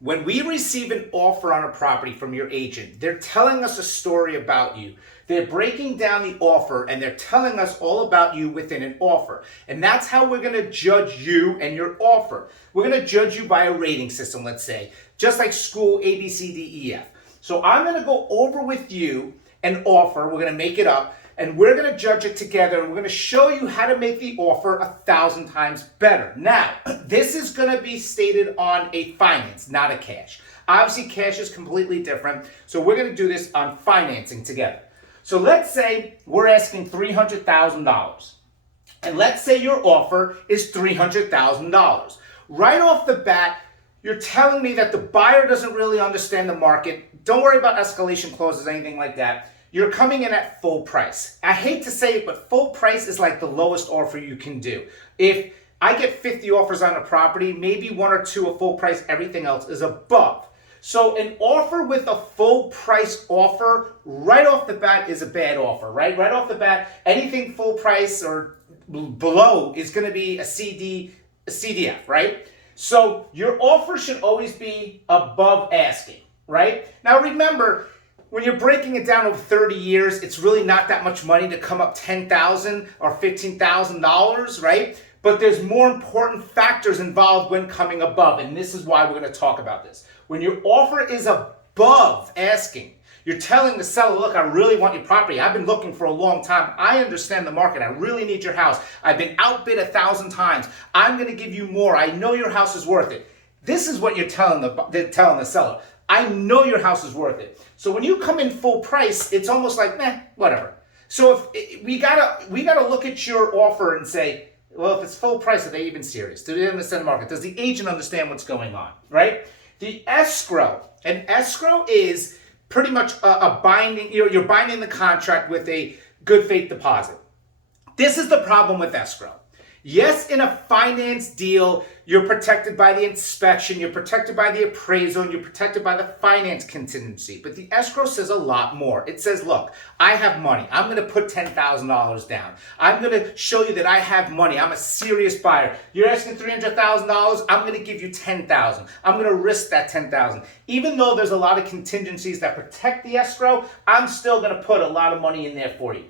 When we receive an offer on a property from your agent, they're telling us a story about you. They're breaking down the offer and they're telling us all about you within an offer. And that's how we're going to judge you and your offer. We're going to judge you by a rating system, let's say, just like school A, B, C, D, E, F. So I'm going to go over with you an offer. We're going to make it up. And we're going to judge it together, and we're going to show you how to make the offer 1,000 times better. Now, this is going to be stated on a finance, not a cash. Obviously, cash is completely different, so we're going to do this on financing together. So let's say we're asking $300,000, and let's say your offer is $300,000. Right off the bat, you're telling me that the buyer doesn't really understand the market. Don't worry about escalation clauses, anything like that. You're coming in at full price. I hate to say it, but full price is like the lowest offer you can do. If I get 50 offers on a property, maybe one or two a full price, everything else is above. So an offer with a full price offer right off the bat is a bad offer, right? Right off the bat, anything full price or below is going to be a CDF, right? So your offer should always be above asking, right? Now remember, when you're breaking it down over 30 years, it's really not that much money to come up $10,000 or $15,000, right? But there's more important factors involved when coming above, and this is why we're going to talk about this. When your offer is above asking, you're telling the seller, look, I really want your property. I've been looking for a long time. I understand the market. I really need your house. I've been outbid 1,000 times. I'm going to give you more. I know your house is worth it. This is what you're telling the seller. I know your house is worth it. So when you come in full price, it's almost like, whatever. So if we gotta look at your offer and say, well, if it's full price, are they even serious? Do they understand the market? Does the agent understand what's going on, right? The escrow, an escrow is pretty much a binding, you're binding the contract with a good faith deposit. This is the problem with escrow. Yes, in a finance deal, you're protected by the inspection, you're protected by the appraisal, and you're protected by the finance contingency. But the escrow says a lot more. It says, look, I have money. I'm going to put $10,000 down. I'm going to show you that I have money. I'm a serious buyer. You're asking $300,000. I'm going to give you $10,000. I'm going to risk that $10,000. Even though there's a lot of contingencies that protect the escrow, I'm still going to put a lot of money in there for you.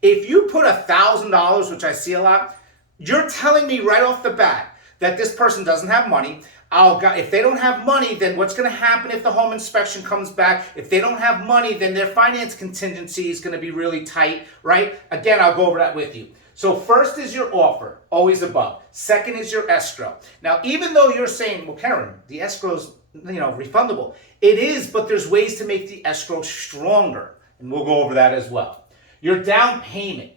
If you put $1,000, which I see a lot, you're telling me right off the bat that this person doesn't have money. If they don't have money, then what's going to happen if the home inspection comes back? If they don't have money, then their finance contingency is going to be really tight, right? Again, I'll go over that with you. So first is your offer, always above. Second is your escrow. Now, even though you're saying, well, Karen, the escrow's refundable. It is, but there's ways to make the escrow stronger, and we'll go over that as well. Your down payment.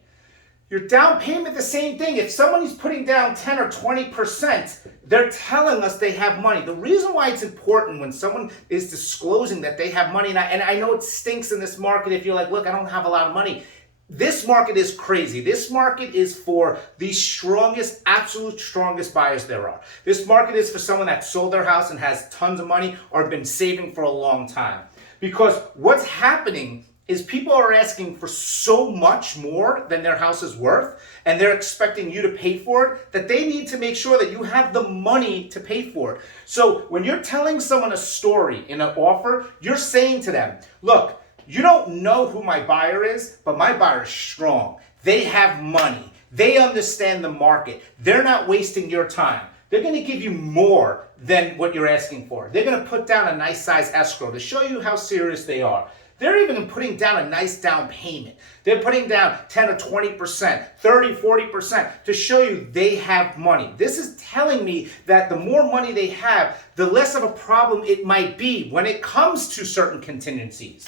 Your down payment, the same thing. If somebody's putting down 10 or 20%, they're telling us they have money. The reason why it's important when someone is disclosing that they have money, and I know it stinks in this market if you're like, look, I don't have a lot of money. This market is crazy. This market is for the strongest, absolute strongest buyers there are. This market is for someone that sold their house and has tons of money or been saving for a long time. Because what's happening is people are asking for so much more than their house is worth, and they're expecting you to pay for it, that they need to make sure that you have the money to pay for it. So when you're telling someone a story in an offer, you're saying to them, look, you don't know who my buyer is, but my buyer is strong. They have money. They understand the market. They're not wasting your time. They're going to give you more than what you're asking for. They're going to put down a nice size escrow to show you how serious they are. They're even putting down a nice down payment. They're putting down 10 or 20%, 30, 40% to show you they have money. This is telling me that the more money they have, the less of a problem it might be when it comes to certain contingencies.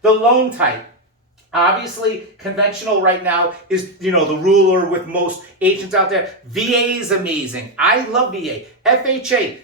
The loan type. Obviously, conventional right now is, the ruler with most agents out there. VA is amazing. I love VA. FHA.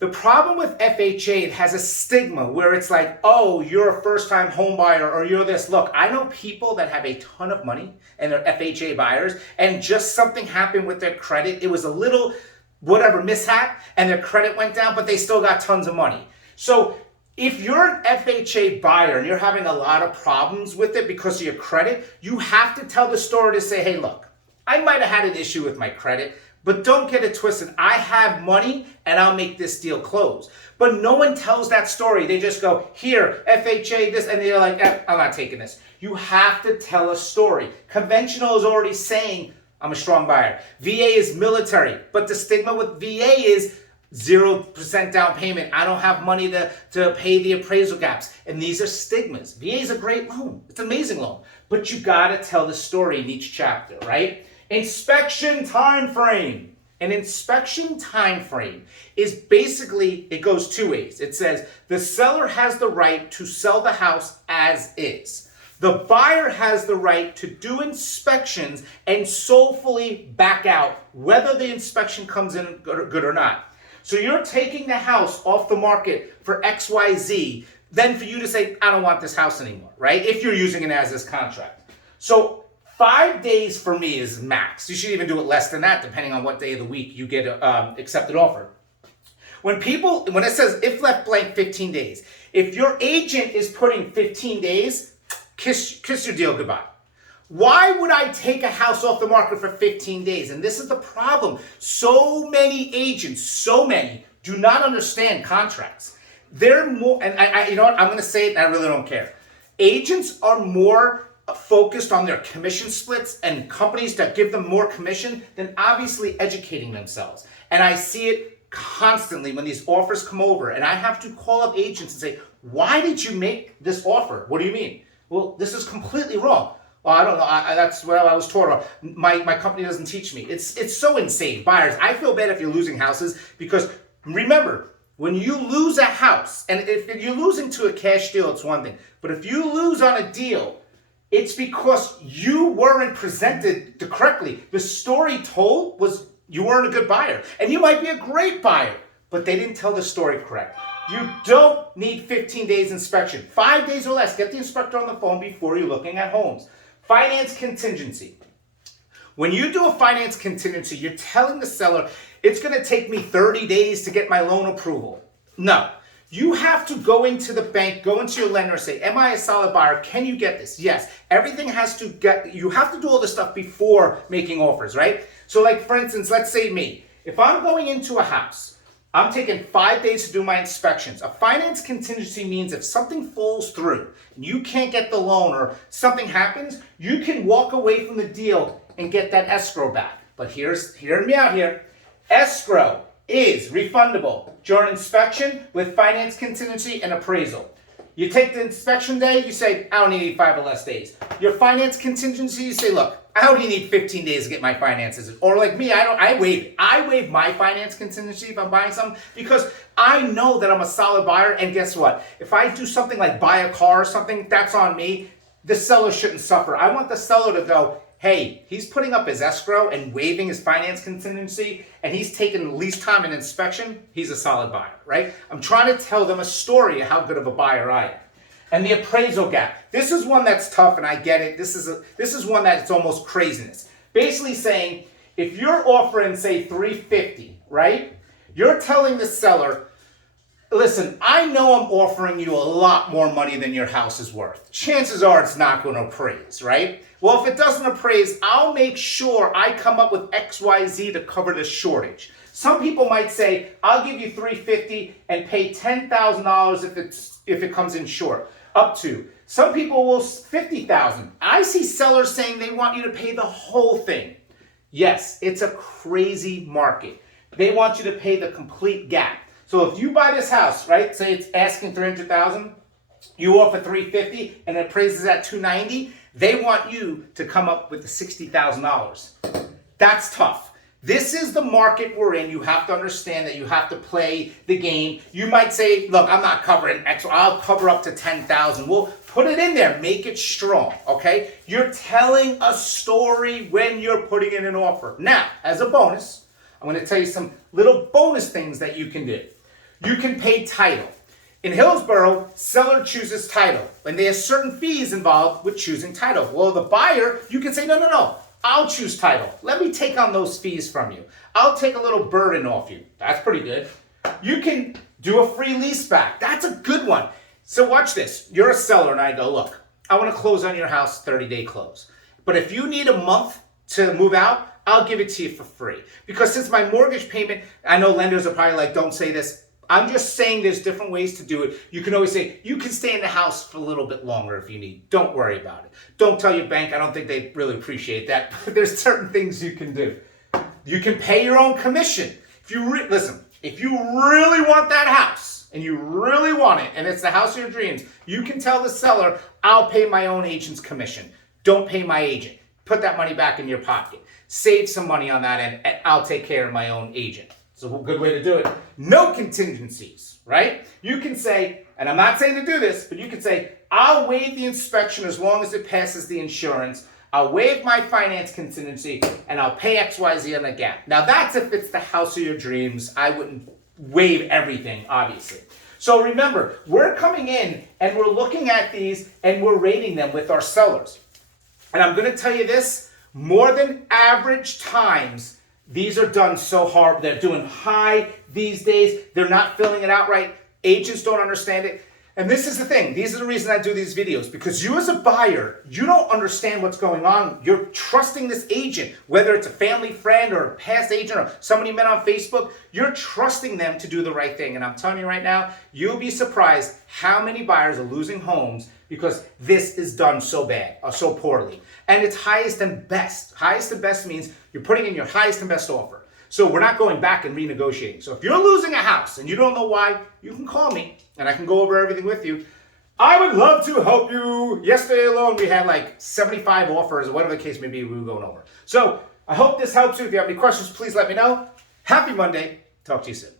The problem with FHA, it has a stigma where it's like, oh, you're a first-time home buyer or you're this. Look, I know people that have a ton of money and they're FHA buyers, and just something happened with their credit. It was a little mishap and their credit went down, but they still got tons of money. So if you're an FHA buyer and you're having a lot of problems with it because of your credit, you have to tell the store to say, hey, look, I might have had an issue with my credit, But don't get it twisted. I have money and I'll make this deal close. But no one tells that story. They just go, here, FHA, this, and they're like, I'm not taking this. You have to tell a story. Conventional is already saying, I'm a strong buyer. VA is military, but the stigma with VA is 0% down payment. I don't have money to pay the appraisal gaps. And these are stigmas. VA is a great loan. It's an amazing loan. But you got to tell the story in each chapter, right? Inspection time frame. An inspection time frame is basically, it goes two ways. It says the seller has the right to sell the house as is. The buyer has the right to do inspections and soulfully back out whether the inspection comes in good or not. So you're taking the house off the market for XYZ, then for you to say, I don't want this house anymore, right? If you're using an as-is contract. So 5 days for me is max. You should even do it less than that, depending on what day of the week you get accepted offer. When it says if left blank 15 days, if your agent is putting 15 days, kiss your deal goodbye. Why would I take a house off the market for 15 days? And this is the problem. So many agents, do not understand contracts. They're more, and I you know what, I'm going to say it and I really don't care. Agents are more focused on their commission splits and companies that give them more commission than obviously educating themselves. And I see it constantly when these offers come over and I have to call up agents and say, why did you make this offer? What do you mean? Well, this is completely wrong. Well, I don't know. That's what I was taught. My company doesn't teach me. It's so insane. Buyers, I feel bad if you're losing houses because remember, when you lose a house, and if you're losing to a cash deal, it's one thing. But if you lose on a deal, it's because you weren't presented correctly. The story told was you weren't a good buyer. And you might be a great buyer, but they didn't tell the story correct. You don't need 15 days inspection. 5 days or less. Get the inspector on the phone before you're looking at homes. Finance contingency. When you do a finance contingency, you're telling the seller, it's going to take me 30 days to get my loan approval. No. You have to go into the bank, go into your lender and say, am I a solid buyer? Can you get this? Yes. Everything has to you have to do all this stuff before making offers, right? So like, for instance, let's say me. If I'm going into a house, I'm taking 5 days to do my inspections. A finance contingency means if something falls through and you can't get the loan or something happens, you can walk away from the deal and get that escrow back. But hear me out here. Escrow is refundable during inspection with finance contingency and appraisal. You take the inspection day, you say, I only need 5 or less days. Your finance contingency, you say, look, I only need 15 days to get my finances. Or like me, I waive my finance contingency if I'm buying something because I know that I'm a solid buyer. And guess what? If I do something like buy a car or something, that's on me. The seller shouldn't suffer. I want the seller to go, hey, he's putting up his escrow and waiving his finance contingency, and he's taking the least time in inspection, he's a solid buyer, right? I'm trying to tell them a story of how good of a buyer I am. And the appraisal gap. This is one that's tough, and I get it. This is one that's almost craziness. Basically saying, if you're offering, say, $350, right? You're telling the seller, listen, I know I'm offering you a lot more money than your house is worth. Chances are it's not going to appraise, right? Well, if it doesn't appraise, I'll make sure I come up with XYZ to cover the shortage. Some people might say, I'll give you $350 and pay $10,000 if it comes in short. Up to. Some people will $50,000. I see sellers saying they want you to pay the whole thing. Yes, it's a crazy market. They want you to pay the complete gap. So if you buy this house, right, say it's asking $300,000, you offer $350 and it appraises at $290, they want you to come up with the $60,000. That's tough. This is the market we're in. You have to understand that you have to play the game. You might say, look, I'm not covering X, I'll cover up to $10,000. Well, put it in there, make it strong, okay? You're telling a story when you're putting in an offer. Now, as a bonus, I'm going to tell you some little bonus things that you can do. You can pay title. In Hillsborough, seller chooses title, and there's certain fees involved with choosing title. Well, the buyer, you can say, no, I'll choose title. Let me take on those fees from you. I'll take a little burden off you. That's pretty good. You can do a free lease back. That's a good one. So watch this. You're a seller, and I go, look, I want to close on your house, 30-day close. But if you need a month to move out, I'll give it to you for free. Because since my mortgage payment, I know lenders are probably like, don't say this. I'm just saying there's different ways to do it. You can always say, you can stay in the house for a little bit longer if you need. Don't worry about it. Don't tell your bank. I don't think they really appreciate that. But there's certain things you can do. You can pay your own commission. If you listen, if you really want that house and you really want it and it's the house of your dreams, you can tell the seller, I'll pay my own agent's commission. Don't pay my agent. Put that money back in your pocket. Save some money on that end and I'll take care of my own agent. It's a good way to do it. No contingencies, right? You can say, and I'm not saying to do this, but you can say, I'll waive the inspection as long as it passes the insurance. I'll waive my finance contingency, and I'll pay XYZ on the gap. Now, that's if it's the house of your dreams. I wouldn't waive everything, obviously. So remember, we're coming in, and we're looking at these, and we're rating them with our sellers. And I'm going to tell you this, more than average times, these are done so hard. They're doing high these days. They're not filling it out right. Agents don't understand it. And this is the thing. These are the reason I do these videos. Because you as a buyer, you don't understand what's going on. You're trusting this agent, whether it's a family friend or a past agent or somebody you met on Facebook. You're trusting them to do the right thing. And I'm telling you right now, you'll be surprised how many buyers are losing homes because this is done so bad or so poorly. And it's highest and best. Highest and best means you're putting in your highest and best offer. So we're not going back and renegotiating. So if you're losing a house and you don't know why, you can call me and I can go over everything with you. I would love to help you. Yesterday alone, we had like 75 offers or whatever the case may be we were going over. So I hope this helps you. If you have any questions, please let me know. Happy Monday. Talk to you soon.